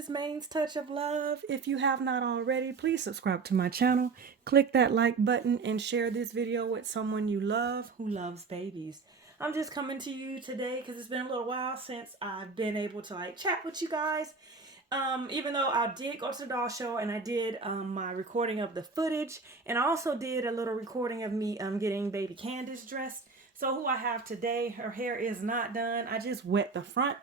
is Main's Touch of Love. If you have not already, please subscribe to my channel, click that like button, and share this video with someone you love who loves babies. I'm just coming to you today because it's been a little while since I've been able to chat with you guys. Even though I did go to the doll show and I did my recording of the footage, and I also did a little recording of me getting baby Candace dressed. So who I have today, her hair is not done. I just wet the front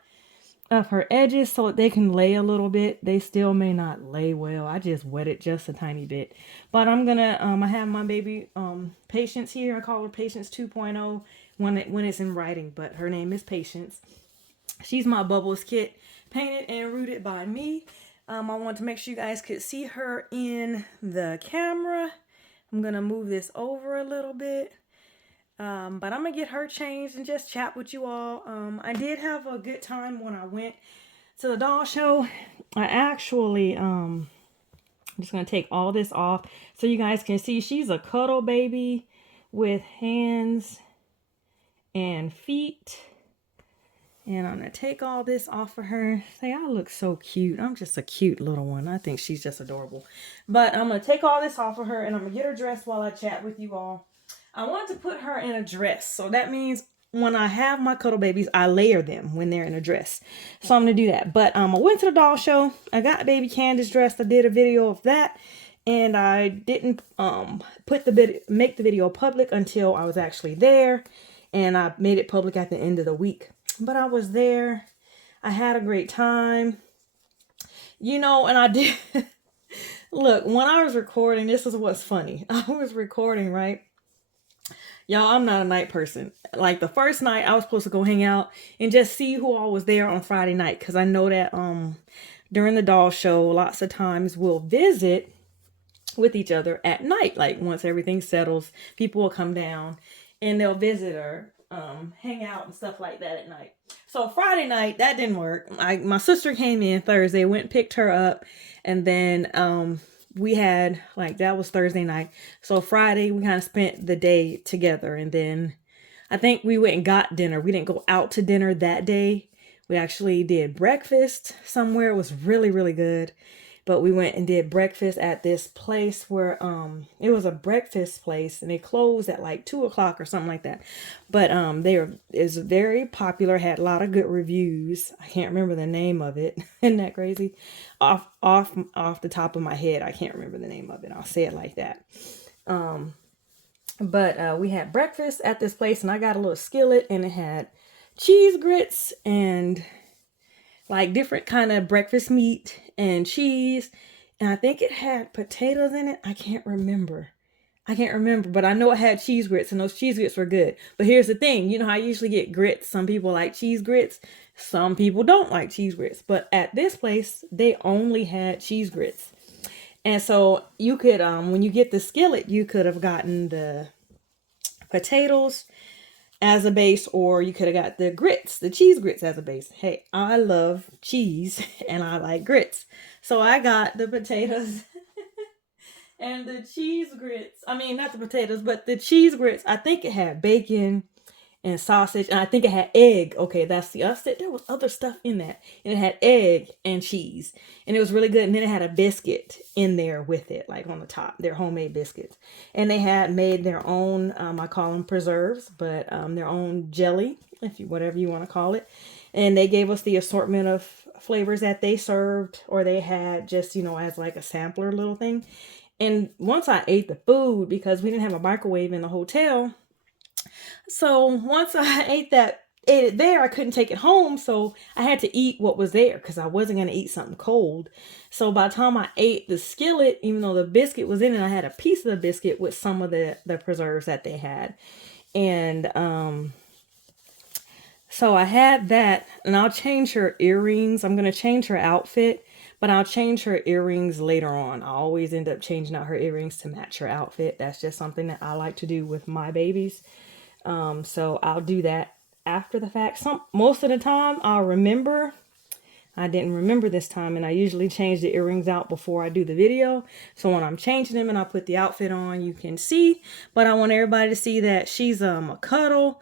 of her edges so they can lay a little bit. They still may not lay well. I just wet it just a tiny bit. But I'm gonna I have my baby Patience here. I call her Patience 2.0 when it's in writing, but her name is Patience. She's my Bubbles kit, painted and rooted by me. I want to make sure you guys could see her in the camera. I'm gonna move this over a little bit. But I'm gonna get her changed and just chat with you all. I did have a good time when I went to the doll show. I actually, I'm just gonna take all this off so you guys can see she's a cuddle baby with hands and feet. And I'm gonna take all this off of her. Say, I look so cute. I'm just a cute little one. I think she's just adorable. But I'm gonna take all this off of her and I'm gonna get her dressed while I chat with you all. I want to put her in a dress. So that means when I have my cuddle babies, I layer them when they're in a dress. So I'm going to do that. But I went to the doll show. I got baby Candace dressed. I did a video of that. And I didn't make the video public until I was actually there. And I made it public at the end of the week. But I was there. I had a great time. You know, and I did... Look, when I was recording, this is what's funny. I was recording, right? Y'all, I'm not a night person. Like the first night, I was supposed to go hang out and just see who all was there on Friday night. Because I know that during the doll show, lots of times we'll visit with each other at night. Like once everything settles, people will come down and they'll visit or hang out and stuff like that at night. So Friday night, that didn't work. My sister came in Thursday, went and picked her up. And then we had, that was Thursday night. So Friday, we kind of spent the day together. And then I think we went and got dinner. We didn't go out to dinner that day. We actually did breakfast somewhere. It was really, really good. But we went and did breakfast at this place where it was a breakfast place and they closed at 2 o'clock or something like that. But is very popular, had a lot of good reviews. I can't remember the name of it. Isn't that crazy? Off the top of my head, I can't remember the name of it. I'll say it like that. But we had breakfast at this place and I got a little skillet and it had cheese grits and different kind of breakfast meat and cheese. And I think it had potatoes in it. I can't remember, but I know it had cheese grits and those cheese grits were good. But here's the thing, you know how I usually get grits. Some people like cheese grits. Some people don't like cheese grits. But at this place, they only had cheese grits. And so you could, when you get the skillet, you could have gotten the potatoes as a base, or you could have got the grits, the cheese grits as a base. Hey, I love cheese and I like grits. So I got the potatoes and the cheese grits. I mean, not the potatoes, but the cheese grits. I think it had bacon and sausage, and I think it had egg. Okay, that's the other. There was other stuff in that, and it had egg and cheese, and it was really good. And then it had a biscuit in there with it, on the top. Their homemade biscuits, and they had made their own. I call them preserves, but their own jelly, whatever you want to call it. And they gave us the assortment of flavors that they served, or they had just as a sampler little thing. And once I ate the food, because we didn't have a microwave in the hotel. So once I ate it there, I couldn't take it home. So I had to eat what was there because I wasn't going to eat something cold. So by the time I ate the skillet, even though the biscuit was in it, I had a piece of the biscuit with some of the preserves that they had. And so I had that, and I'll change her earrings. I'm going to change her outfit, but I'll change her earrings later on. I always end up changing out her earrings to match her outfit. That's just something that I like to do with my babies. So I'll do that after the fact. Most of the time I'll remember. I didn't remember this time, and I usually change the earrings out before I do the video. So when I'm changing them and I put the outfit on, you can see. But I want everybody to see that she's a cuddle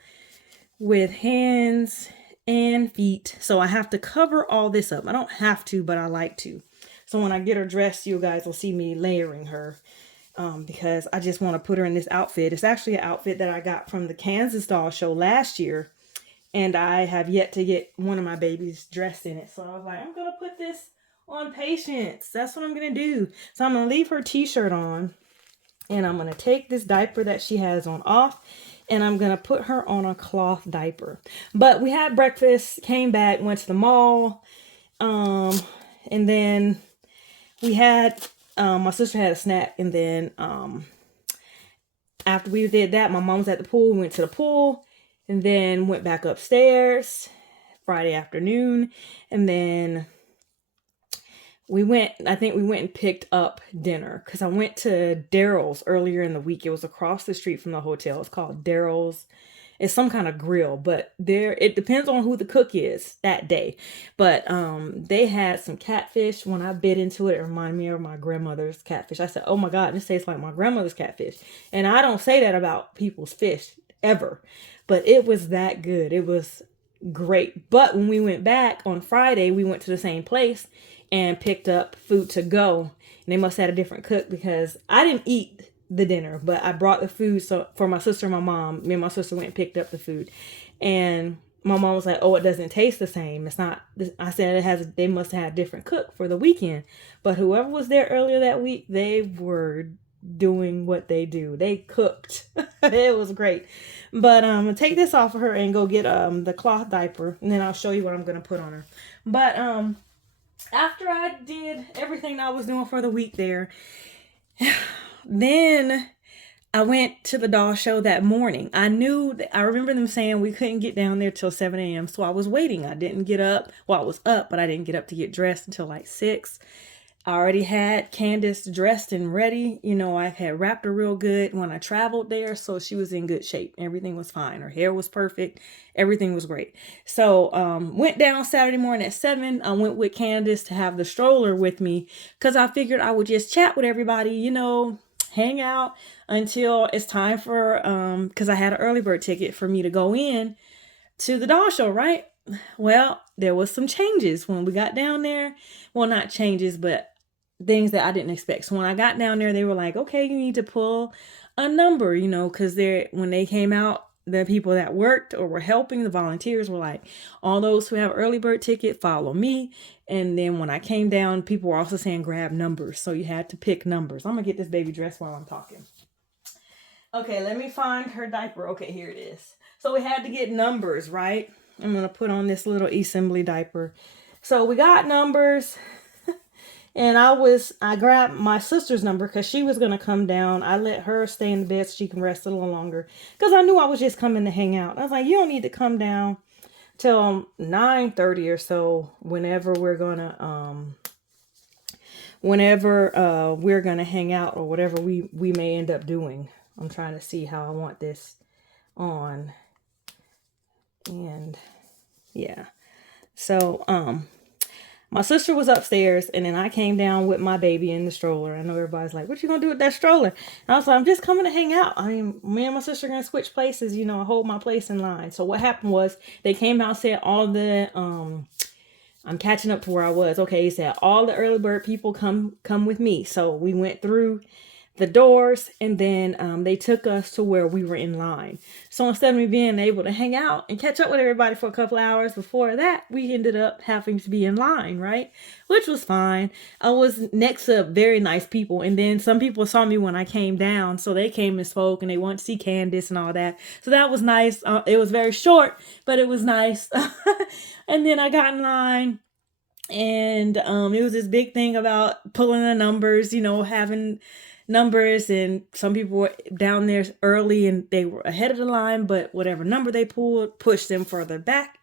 with hands and feet. So I have to cover all this up. I don't have to, but I like to. So when I get her dressed, you guys will see me layering her. Because I just want to put her in this outfit. It's actually an outfit that I got from the Kansas doll show last year. And I have yet to get one of my babies dressed in it. So I was like, I'm going to put this on Patience. That's what I'm going to do. So I'm going to leave her t-shirt on. And I'm going to take this diaper that she has on off. And I'm going to put her on a cloth diaper. But we had breakfast, came back, went to the mall. And then we had... my sister had a snack, and then after we did that, my mom was at the pool. We went to the pool, and then went back upstairs Friday afternoon, and then I think we went and picked up dinner because I went to Daryl's earlier in the week. It was across the street from the hotel. It's called Daryl's. It's some kind of grill, but it depends on who the cook is that day. But they had some catfish. When I bit into it, it reminded me of my grandmother's catfish. I said, oh my God, this tastes like my grandmother's catfish. And I don't say that about people's fish ever, but it was that good. It was great. But when we went back on Friday, we went to the same place and picked up food to go. And they must have had a different cook because I didn't eat the dinner, but I brought the food so for my sister and my mom. Me and my sister went and picked up the food, and my mom was like, oh, it doesn't taste the same. It's not. I said they must have had a different cook for the weekend, but whoever was there earlier that week, they were doing what they do. They cooked. It was great. But I'm gonna take this off of her and go get the cloth diaper, and then I'll show you what I'm gonna put on her. But after I did everything I was doing for the week there, then I went to the doll show that morning. I remember them saying we couldn't get down there till 7 a.m. So I was waiting. I didn't get up. Well, I was up, but I didn't get up to get dressed until like 6. I already had Candace dressed and ready. You know, I had wrapped her real good when I traveled there. So she was in good shape. Everything was fine. Her hair was perfect. Everything was great. So went down Saturday morning at 7. I went with Candace to have the stroller with me because I figured I would just chat with everybody, you know, hang out until it's time for, because I had an early bird ticket for me to go in to the doll show, right? Well, there was some changes when we got down there. Well, not changes, but things that I didn't expect. So when I got down there, they were like, okay, you need to pull a number, you know, because when they came out, the people that worked or were helping, the volunteers were like, all those who have early bird ticket, follow me. And then when I came down, people were also saying grab numbers. So you had to pick numbers. I'm going to get this baby dressed while I'm talking. Okay, let me find her diaper. Okay, here it is. So we had to get numbers, right? I'm going to put on this little assembly diaper. So we got numbers. And I grabbed my sister's number because she was going to come down. I let her stay in the bed so she can rest a little longer because I knew I was just coming to hang out. I was like, you don't need to come down till 9:30 or so whenever we're going to hang out or whatever we may end up doing. I'm trying to see how I want this on. And yeah. So my sister was upstairs, and then I came down with my baby in the stroller. I know everybody's like, what you gonna do with that stroller? And I was like, I'm just coming to hang out. I mean, me and my sister are gonna switch places, you know, I hold my place in line. So what happened was they came out and said all the I'm catching up to where I was. Okay, he said all the early bird people come with me. So we went through the doors, and then they took us to where we were in line. So instead of me being able to hang out and catch up with everybody for a couple hours before that, we ended up having to be in line, right? Which was fine. I was next to very nice people, and then some people saw me when I came down, so they came and spoke, and they wanted to see Candace and all that. So that was nice. It was very short, but it was nice. And then I got in line, and it was this big thing about pulling the numbers, you know, having numbers, and some people were down there early and they were ahead of the line, but whatever number they pulled pushed them farther back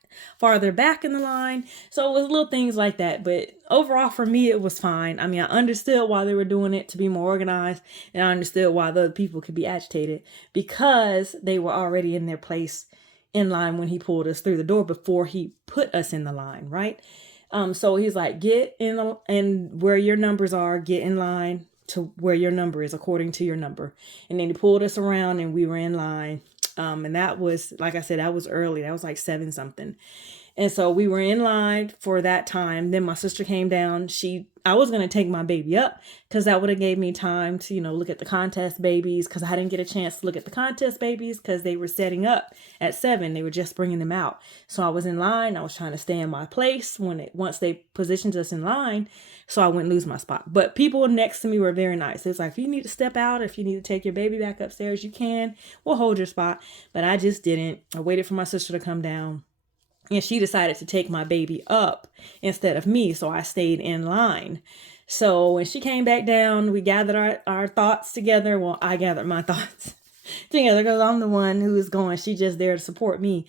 in the line. So it was little things like that, but overall for me it was fine. I mean, I understood why they were doing it, to be more organized, and I understood why the other people could be agitated because they were already in their place in line when he pulled us through the door before he put us in the line, right? So he's like, get in and where your numbers are, get in line to where your number is according to your number. And then he pulled us around and we were in line. And that was, like I said, that was early. That was like 7 something. And so we were in line for that time. Then my sister came down. I was going to take my baby up because that would have gave me time to, look at the contest babies, because I didn't get a chance to look at the contest babies because they were setting up at 7. They were just bringing them out. So I was in line. I was trying to stay in my place once they positioned us in line, so I wouldn't lose my spot. But people next to me were very nice. It's like, if you need to step out, if you need to take your baby back upstairs, you can. We'll hold your spot. But I just didn't. I waited for my sister to come down. And she decided to take my baby up instead of me. So I stayed in line. So when she came back down, we gathered our thoughts together. Well, I gathered my thoughts together because I'm the one who is going. She just there to support me.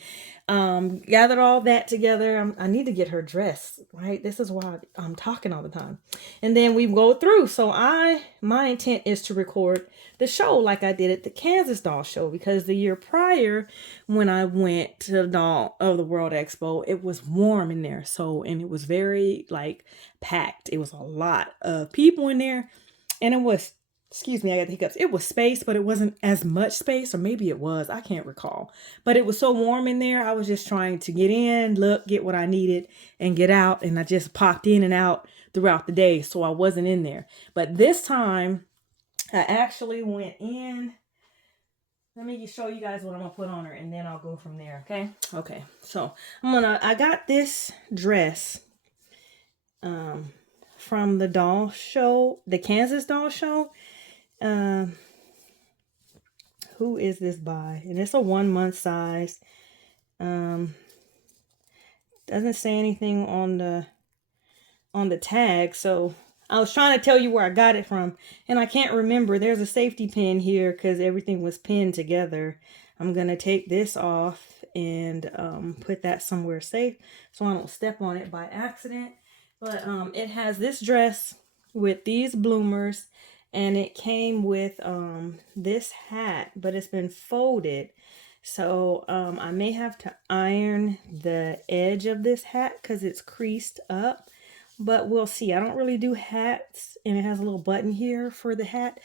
Gathered all that together. I need to get her dressed, right? This is why I'm talking all the time. And then we go through. So my intent is to record the show like I did at the Kansas Doll Show, because the year prior when I went to the Doll of the World Expo, it was warm in there. And it was very packed. It was a lot of people in there, and it was, excuse me, I got the hiccups. It was space, but it wasn't as much space, or maybe it was. I can't recall. But it was so warm in there. I was just trying to get in, look, get what I needed, and get out. And I just popped in and out throughout the day, so I wasn't in there. But this time, I actually went in. Let me show you guys what I'm going to put on her, and then I'll go from there, okay? Okay, so I got this dress from the doll show, the Kansas Doll Show. Who is this by? And it's a 1 month size. Doesn't say anything on the tag. So I was trying to tell you where I got it from, and I can't remember. There's a safety pin here because everything was pinned together. I'm gonna take this off and put that somewhere safe so I don't step on it by accident. But it has this dress with these bloomers. And it came with this hat, but it's been folded. So I may have to iron the edge of this hat because it's creased up. But we'll see. I don't really do hats. And it has a little button here for the hat.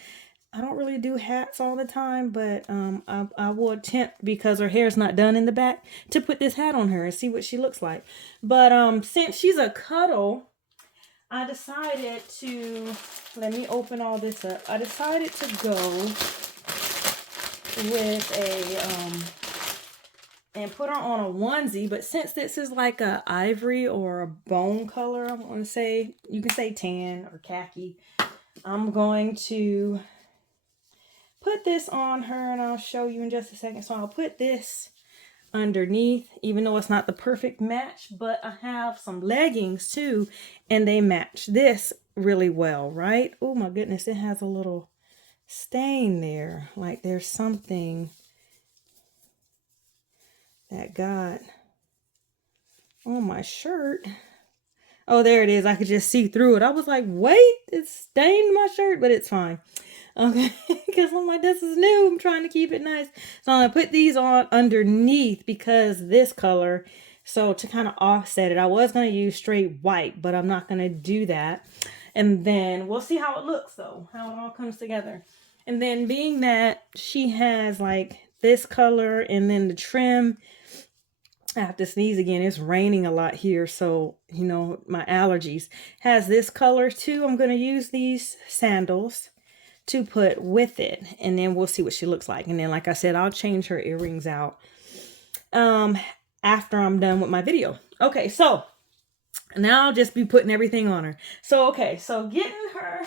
I don't really do hats all the time. But I will attempt, because her hair's not done in the back, to put this hat on her and see what she looks like. But since she's a cuddle, I decided to, let me open all this up. I decided to go with and put her on a onesie. But since this is like a ivory or a bone color, I want to say, you can say tan or khaki, I'm going to put this on her, and I'll show you in just a second. So I'll put this underneath, even though it's not the perfect match, but I have some leggings too, and they match this really well, right? Oh my goodness, it has a little stain there, like there's something that got on my shirt. Oh, there it is. I could just see through it. I was like, wait, it stained my shirt, but it's fine. Okay, because I'm like, this is new. I'm trying to keep it nice. So I'm going to put these on underneath because this color. So to kind of offset it, I was going to use straight white, but I'm not going to do that. And then we'll see how it looks though, how it all comes together. And then being that she has like this color and then the trim, I have to sneeze again. It's raining a lot here. So, my allergies, has this color too. I'm going to use these sandals to put with it, and then we'll see what she looks like. And then, like I said, I'll change her earrings out after I'm done with my video. Okay, so now I'll just be putting everything on her. So getting her,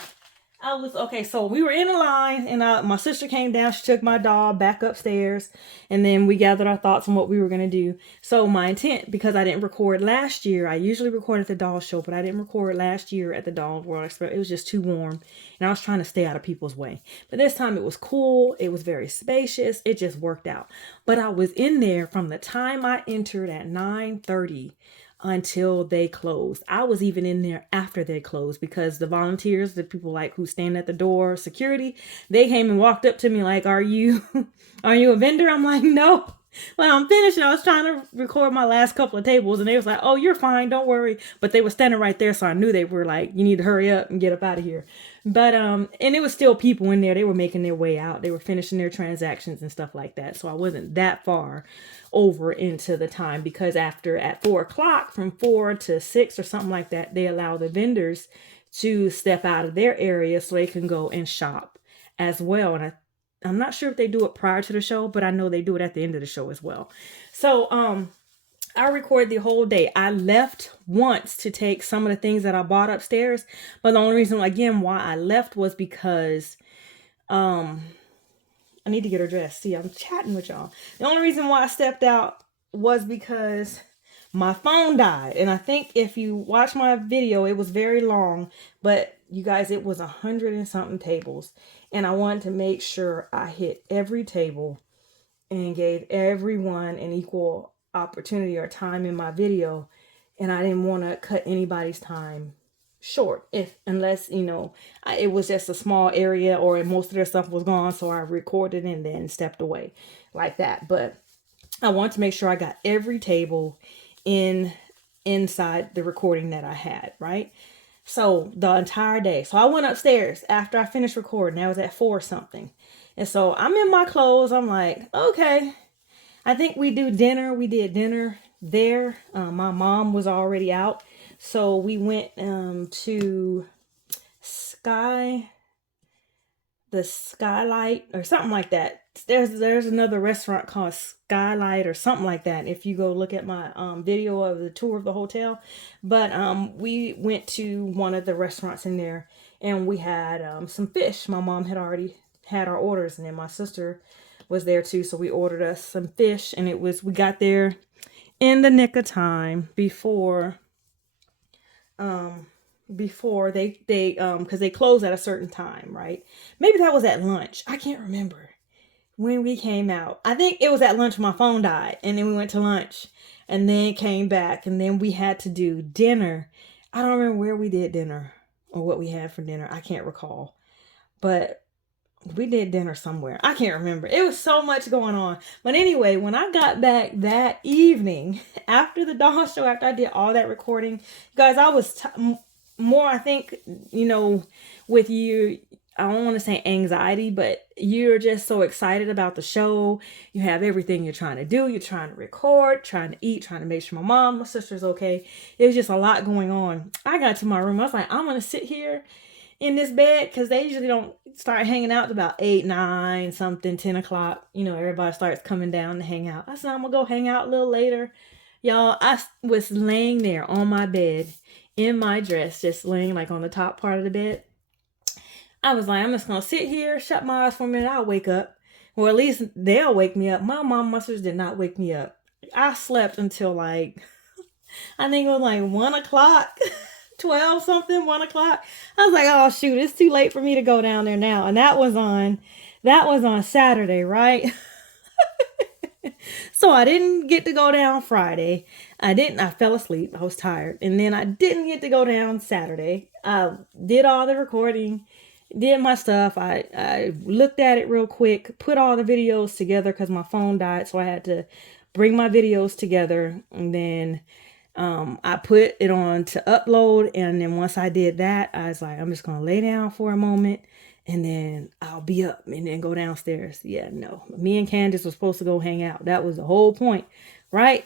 so we were in a line, and my sister came down. She took my doll back upstairs, and then we gathered our thoughts on what we were going to do. So my intent, because I didn't record last year, I usually record at the doll show, but I didn't record last year at the Doll World Expo. It was just too warm, and I was trying to stay out of people's way. But this time it was cool. It was very spacious. It just worked out. But I was in there from the time I entered at 9:30 until they closed. I was even in there after they closed, because the volunteers, the people who stand at the door, security, they came and walked up to me like, are you a vendor? I'm like, no, when I'm finishing, I was trying to record my last couple of tables, and they was like, "Oh, you're fine, don't worry." But they were standing right there, so I knew they were like, "You need to hurry up and get up out of here." But and it was still people in there. They were making their way out. They were finishing their transactions and stuff like that. So I wasn't that far over into the time, because after at 4 o'clock, from 4 to 6 or something like that, they allow the vendors to step out of their area so they can go and shop as well. And I'm not sure if they do it prior to the show, but I know they do it at the end of the show as well. So I recorded the whole day. I left once to take some of the things that I bought upstairs, but the only reason again why I left was because I need to get her dressed. See, I'm chatting with y'all. The only reason why I stepped out was because my phone died. And I think if you watch my video, it was very long, but you guys, it was 100 and something tables. And I wanted to make sure I hit every table and gave everyone an equal opportunity or time in my video. And I didn't want to cut anybody's time short, unless it was just a small area or most of their stuff was gone, so I recorded and then stepped away like that. But I want to make sure I got every table inside the recording that I had, right? So the entire day. So I went upstairs after I finished recording. That was at 4 something. And so I'm in my clothes. I'm like, okay, I think we did dinner there. My mom was already out. So we went to the Skylight or something like that. There's another restaurant called Skylight or something like that, if you go look at my video of the tour of the hotel. But we went to one of the restaurants in there, and we had some fish. My mom had already had our orders, and then my sister was there too, so we ordered us some fish, and we got there in the nick of time before they because they close at a certain time, right? Maybe that was at lunch. I can't remember when we came out. I think it was at lunch. My phone died, and then we went to lunch and then came back, and then we had to do dinner. I don't remember where we did dinner or what we had for dinner. I can't recall, but we did dinner somewhere. I can't remember. It was so much going on. But anyway, when I got back that evening after the doll show, after I did all that recording, guys, I was more, I think, with you, I don't want to say anxiety, but you're just so excited about the show. You have everything you're trying to do. You're trying to record, trying to eat, trying to make sure my sister's okay. It was just a lot going on. I got to my room. I was like, I'm going to sit here in this bed, because they usually don't start hanging out about 8, 9, something, 10 o'clock. Everybody starts coming down to hang out. I said, I'm going to go hang out a little later. Y'all, I was laying there on my bed in my dress, just laying like on the top part of the bed. I was like, I'm just going to sit here, shut my eyes for a minute. I'll wake up. Or at least they'll wake me up. My mom, my sisters did not wake me up. I slept until I think it was like 1 o'clock. 12 something, 1 o'clock. I was like, oh shoot, it's too late for me to go down there now. And that was on Saturday, right? So I didn't get to go down Friday. I fell asleep. I was tired. And then I didn't get to go down Saturday. I did all the recording, did my stuff. I looked at it real quick, put all the videos together because my phone died. So I had to bring my videos together, and then I put it on to upload. And then once I did that, I was like, I'm just going to lay down for a moment, and then I'll be up and then go downstairs. Yeah, no, me and Candace were supposed to go hang out. That was the whole point, right?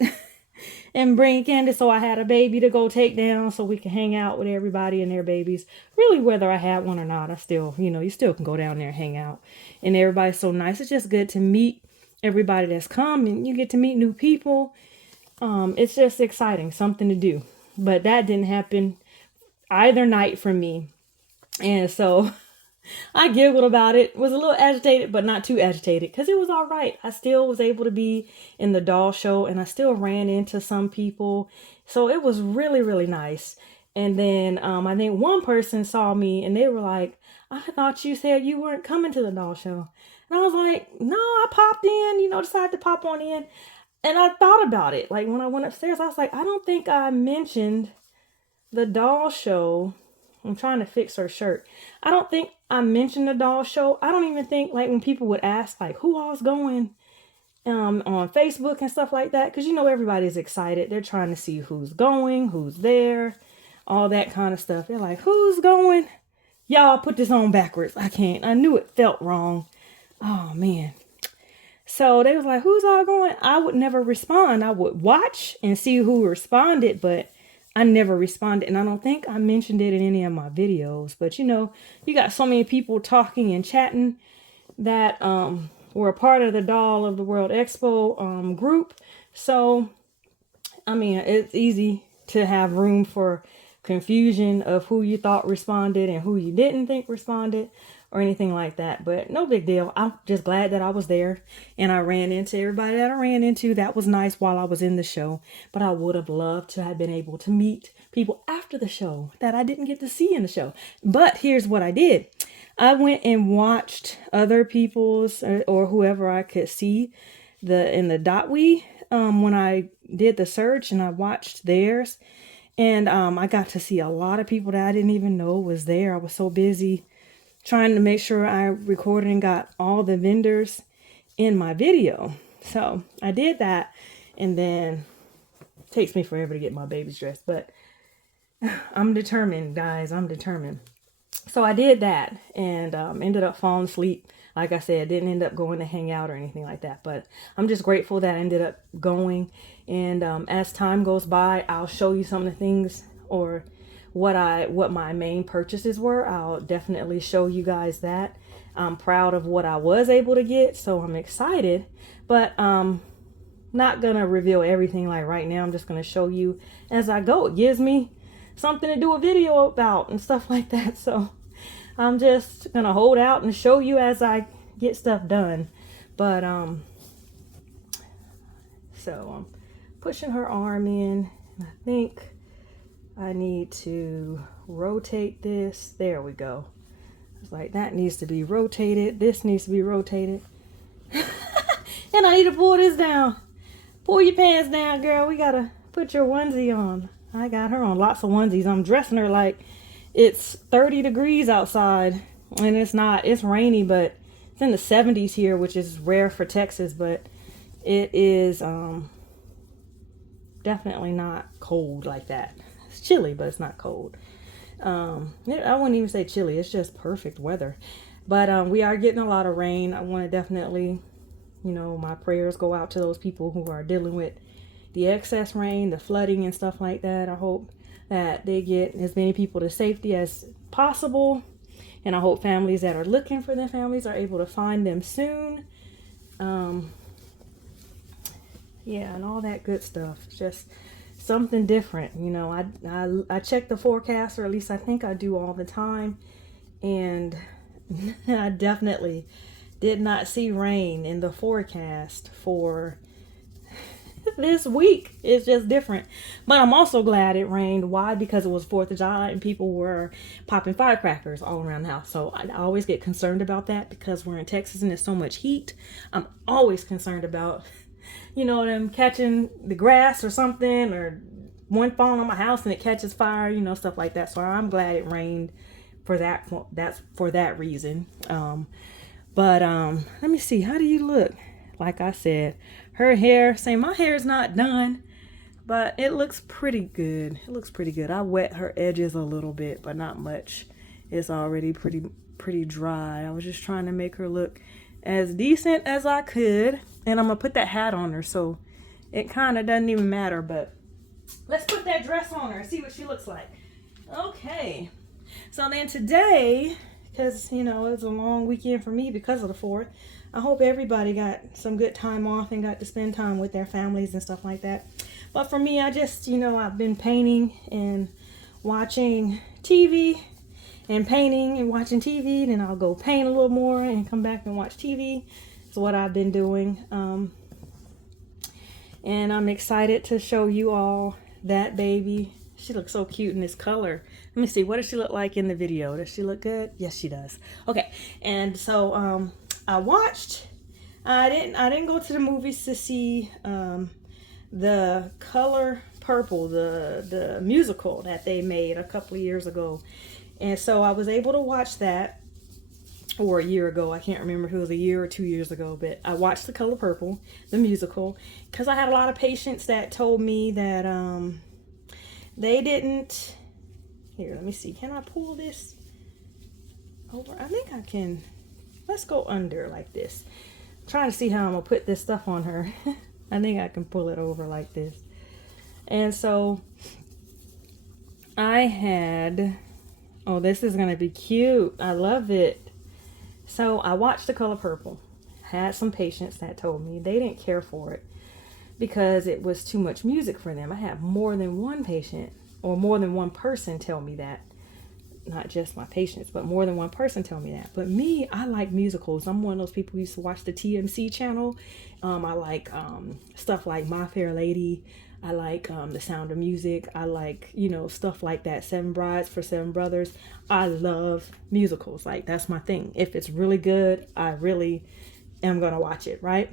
And bring Candace, so I had a baby to go take down so we can hang out with everybody and their babies. Really, whether I had one or not, I still, you still can go down there and hang out. And everybody's so nice. It's just good to meet everybody that's come, and you get to meet new people. It's just exciting, something to do. But that didn't happen either night for me. And so I giggled about it, was a little agitated, but not too agitated, because it was all right. I still was able to be in the doll show, and I still ran into some people. So it was really, really nice. And then I think one person saw me, and they were like, I thought you said you weren't coming to the doll show. And I was like, no, I popped in, decided to pop on in. And I thought about it. Like when I went upstairs, I was like, I don't think I mentioned the doll show. I'm trying to fix her shirt. I don't think I mentioned the doll show. I don't even think, like, when people would ask, like, who all's going, on Facebook and stuff like that, because you know everybody's excited. They're trying to see who's going, who's there, all that kind of stuff. They're like, who's going? Y'all put this on backwards. I can't. I knew it felt wrong. Oh man. So they was like, who's all going? I would never respond. I would watch and see who responded, but I never responded. And I don't think I mentioned it in any of my videos. But you know, you got so many people talking and chatting that were a part of the Doll of the World Expo group. So, I mean, it's easy to have room for confusion of who you thought responded and who you didn't think responded or anything like that. But no big deal. I'm just glad that I was there and I ran into everybody that I ran into. That was nice while I was in the show. But I would have loved to have been able to meet people after the show that I didn't get to see in the show. But here's what I did. I went and watched other people's or whoever I could see in the DOTWE when I did the search, and I watched theirs. And I got to see a lot of people that I didn't even know was there. I was so busy trying to make sure I recorded and got all the vendors in my video. So I did that, and then it takes me forever to get my baby's dressed, but I'm determined, guys. I'm determined. So I did that and ended up falling asleep. Like I said, didn't end up going to hang out or anything like that. But I'm just grateful that I ended up going. And as time goes by, I'll show you some of the things or what my main purchases were. I'll definitely show you guys that. I'm proud of what I was able to get, so I'm excited. But not going to reveal everything like right now. I'm just going to show you as I go. It gives me something to do a video about and stuff like that. So I'm just gonna hold out and show you as I get stuff done. But so I'm pushing her arm in. I think I need to rotate this. There we go. It's like that needs to be rotated. This needs to be rotated. And I need to pull this down. Pull your pants down, girl. We gotta put your onesie on. I got her on lots of onesies. I'm dressing her like it's 30 degrees outside, and it's not. It's rainy, but it's in the 70s here, which is rare for Texas, but it is definitely not cold like that. It's chilly, but it's not cold. I wouldn't even say chilly. It's just perfect weather. But we are getting a lot of rain. I want to definitely, you know, my prayers go out to those people who are dealing with the excess rain, the flooding and stuff like that. I hope that they get as many people to safety as possible. And I hope families that are looking for their families are able to find them soon. Yeah, and all that good stuff. It's just something different. You know, I check the forecast, or at least I think I do all the time. And I definitely did not see rain in the forecast for this week. It's just different. But I'm also glad it rained. Why? Because it was 4th of July and people were popping firecrackers all around the house. So I always get concerned about that because we're in Texas and there's so much heat. I'm always concerned about, you know, them catching the grass or something, or one falling on my house and it catches fire, you know, stuff like that. So I'm glad it rained for that. That's for that reason. But let me see. How do you look? Like I said, her hair, my hair is not done, but it looks pretty good. It looks pretty good. I wet her edges a little bit, but not much. It's already pretty dry. I was just trying to make her look as decent as I could. And I'm going to put that hat on her, so it kind of doesn't even matter. But let's put that dress on her and see what she looks like. Okay. So then today, because, you know, it was a long weekend for me because of the 4th. I hope everybody got some good time off and got to spend time with their families and stuff like that. But for me, I just, you know, I've been painting and watching TV and painting and watching TV. Then I'll go paint a little more and come back and watch TV. That's what I've been doing. And I'm excited to show you all that baby. She looks so cute in this color. Let me see. What does she look like in the video? Does she look good? Yes, she does. Okay. And so, I watched, I didn't go to the movies to see the Color Purple, the musical that they made a couple of years ago. And so I was able to watch that or a year ago. I can't remember if it was a year or 2 years ago, but I watched The Color Purple, the musical, because I had a lot of patients that told me that they didn't. Here, let me see. Can I pull this over? I think I can. Let's go under like this. I'm trying to see how I'm gonna put this stuff on her. I think I can pull it over like this. And so I had, oh, this is gonna be cute. I love it. So I watched The Color Purple. Had some patients that told me they didn't care for it because it was too much music for them. I had more than one patient or more than one person tell me that. Not just my patients, but more than one person tell me that. But me, I like musicals. I'm one of those people who used to watch the TMC channel. I like stuff like My Fair Lady. I like The Sound of Music. I like, you know, stuff like that. Seven Brides for Seven Brothers. I love musicals. Like, that's my thing. If it's really good, I really am going to watch it, right?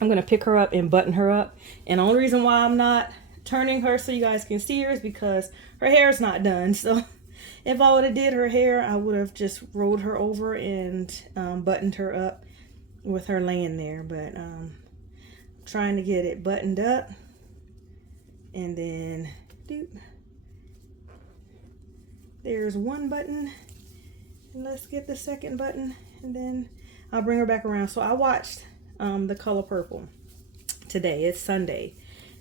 I'm going to pick her up and button her up. And the only reason why I'm not turning her so you guys can see her is because her hair is not done. So if I would have did her hair, I would have just rolled her over and buttoned her up with her laying there. But trying to get it buttoned up. And then doop, there's one button. And let's get the second button. And then I'll bring her back around. So I watched The Color Purple today. It's Sunday.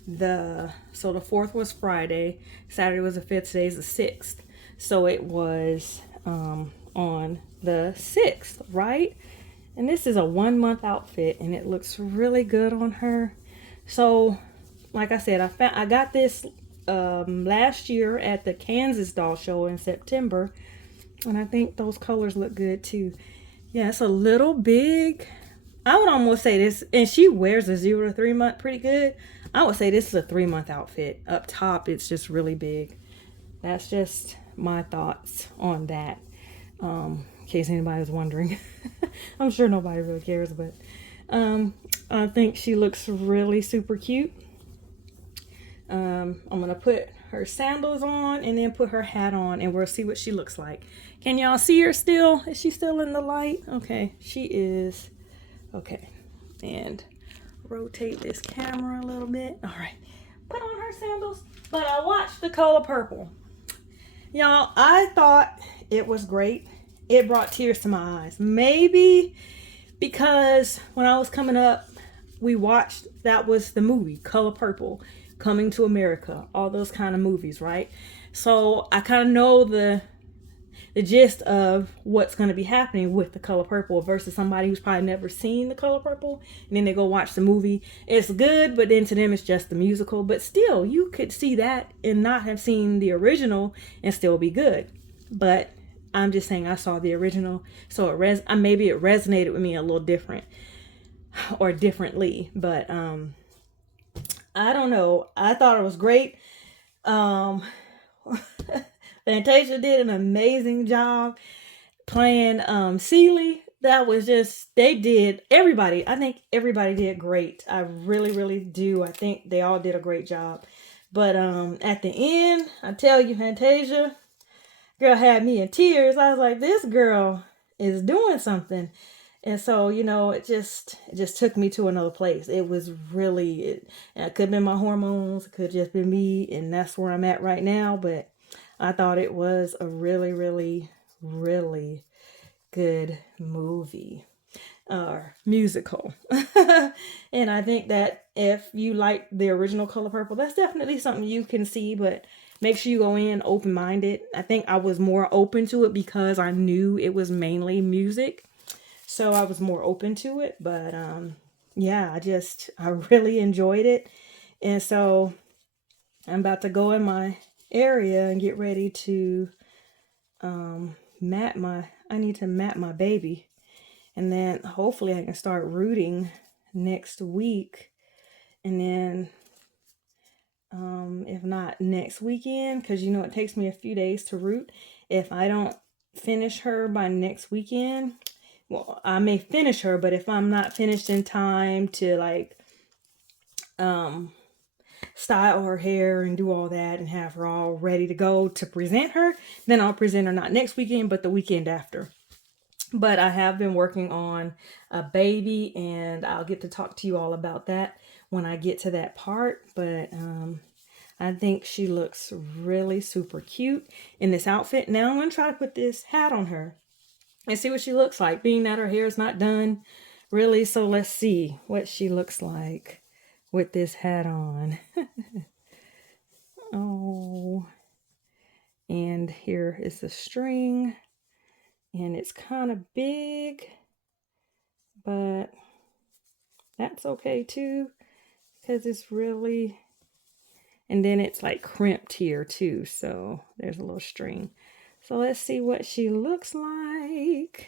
So the 4th was Friday. Saturday was the 5th. Today's the 6th. So it was on the 6th, right? And this is a 1-month outfit, and it looks really good on her. So, like I said, I got this last year at the Kansas doll show in September, and I think those colors look good too. Yeah, it's a little big. I would almost say this, and she wears a 0 to 3 month pretty good. I would say this is a 3-month outfit. Up top, it's just really big. That's just my thoughts on that. In case anybody was wondering. I'm sure nobody really cares, but I think she looks really super cute. I'm gonna put her sandals on and then put her hat on, and we'll see what she looks like. Can y'all see her still? Is she still in the light? Okay, she is. Okay, and rotate this camera a little bit. All right, put on her sandals. But I watched The Color Purple. Y'all, I thought it was great. It brought tears to my eyes. Maybe because when I was coming up, we watched, that was the movie, Color Purple, Coming to America, all those kind of movies, right? So I kind of know the gist of what's going to be happening with The Color Purple versus somebody who's probably never seen The Color Purple, and then they go watch the movie. It's good, but then to them it's just the musical. But still, you could see that and not have seen the original and still be good. But I'm just saying I saw the original, so maybe it resonated with me a little different or differently. But I don't know. I thought it was great. Fantasia did an amazing job playing Celie. That was just, everybody, I think everybody did great. I really, really do. I think they all did a great job. But at the end, I tell you, Fantasia, girl had me in tears. I was like, this girl is doing something. And so, you know, it just took me to another place. It was really, it could have been my hormones. It could have just been me. And that's where I'm at right now. But I thought it was a really, really, really good movie or musical. And I think that if you like the original Color Purple, that's definitely something you can see, but make sure you go in open-minded. I think I was more open to it because I knew it was mainly music. So I was more open to it, but yeah, I really enjoyed it. And so I'm about to go in my area and get ready to I need to mat my baby, and then hopefully I can start rooting next week, and then if not next weekend, because you know it takes me a few days to root. If I don't finish her by next weekend, well, I may finish her, but if I'm not finished in time to like style her hair and do all that and have her all ready to go to present her, then I'll present her not next weekend, but the weekend after. But I have been working on a baby, and I'll get to talk to you all about that when I get to that part. But I think she looks really super cute in this outfit. Now I'm going to try to put this hat on her and see what she looks like, being that her hair is not done really. So let's see what she looks like with this hat on. Oh, and here is the string, and it's kind of big, but that's okay too, because it's really, and then it's like crimped here too, so there's a little string. So let's see what she looks like.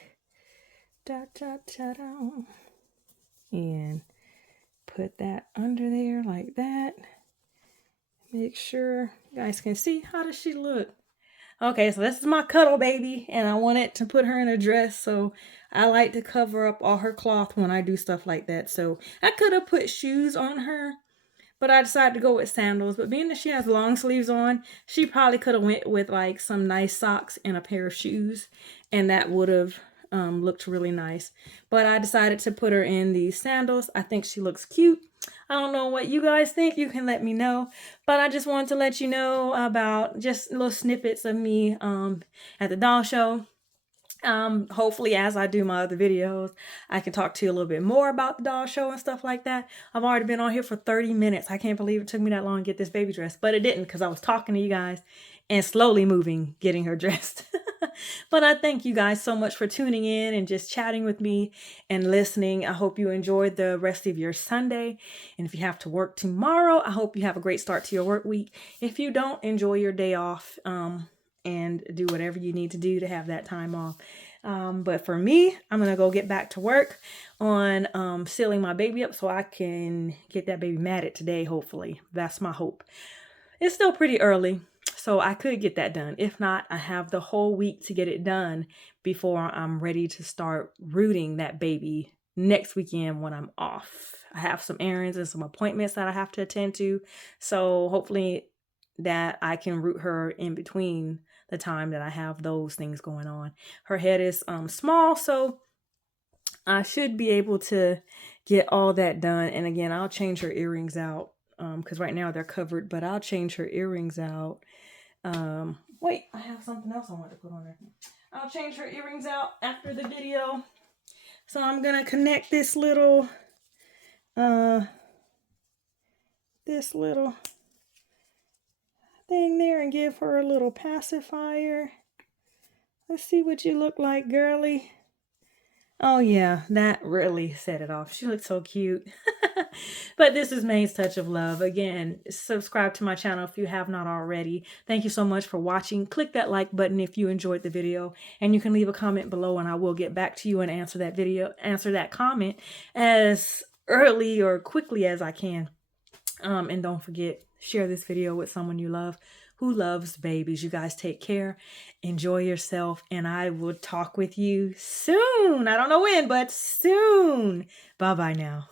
Da, da, da, da. And put that under there like that. Make sure you guys can see. How does she look? Okay, so this is my cuddle baby, and I wanted to put her in a dress, so I like to cover up all her cloth when I do stuff like that. So I could have put shoes on her, but I decided to go with sandals. But being that she has long sleeves on, she probably could have went with like some nice socks and a pair of shoes, and that would have looked really nice. But I decided to put her in these sandals. I think she looks cute. I don't know what you guys think. You can let me know. But I just wanted to let you know about just little snippets of me at the doll show. Hopefully as I do my other videos, I can talk to you a little bit more about the doll show and stuff like that. I've already been on here for 30 minutes. I can't believe it took me that long to get this baby dressed, but it didn't, because I was talking to you guys and slowly moving, getting her dressed. But I thank you guys so much for tuning in and just chatting with me and listening. I hope you enjoyed the rest of your Sunday. And if you have to work tomorrow, I hope you have a great start to your work week. If you don't, enjoy your day off. And do whatever you need to do to have that time off. But for me, I'm going to go get back to work on sealing my baby up so I can get that baby matted today, hopefully. That's my hope. It's still pretty early, so I could get that done. If not, I have the whole week to get it done before I'm ready to start rooting that baby next weekend when I'm off. I have some errands and some appointments that I have to attend to, so hopefully that I can root her in between the time that I have those things going on. Her head is small, so I should be able to get all that done. And again, I'll change her earrings out because right now they're covered, but I'll change her earrings out. Wait, I have something else I want to put on her. I'll change her earrings out after the video. So I'm gonna connect this little thing there and give her a little pacifier. Let's see what you look like, girly. Oh yeah, that really set it off. She looks so cute. But this is Main's Touch of Love. Again, subscribe to my channel if you have not already. Thank you so much for watching. Click that like button if you enjoyed the video, and you can leave a comment below and I will get back to you and answer that comment as early or quickly as I can. And don't forget, share this video with someone you love who loves babies. You guys take care, enjoy yourself, and I will talk with you soon. I don't know when, but soon. Bye-bye now.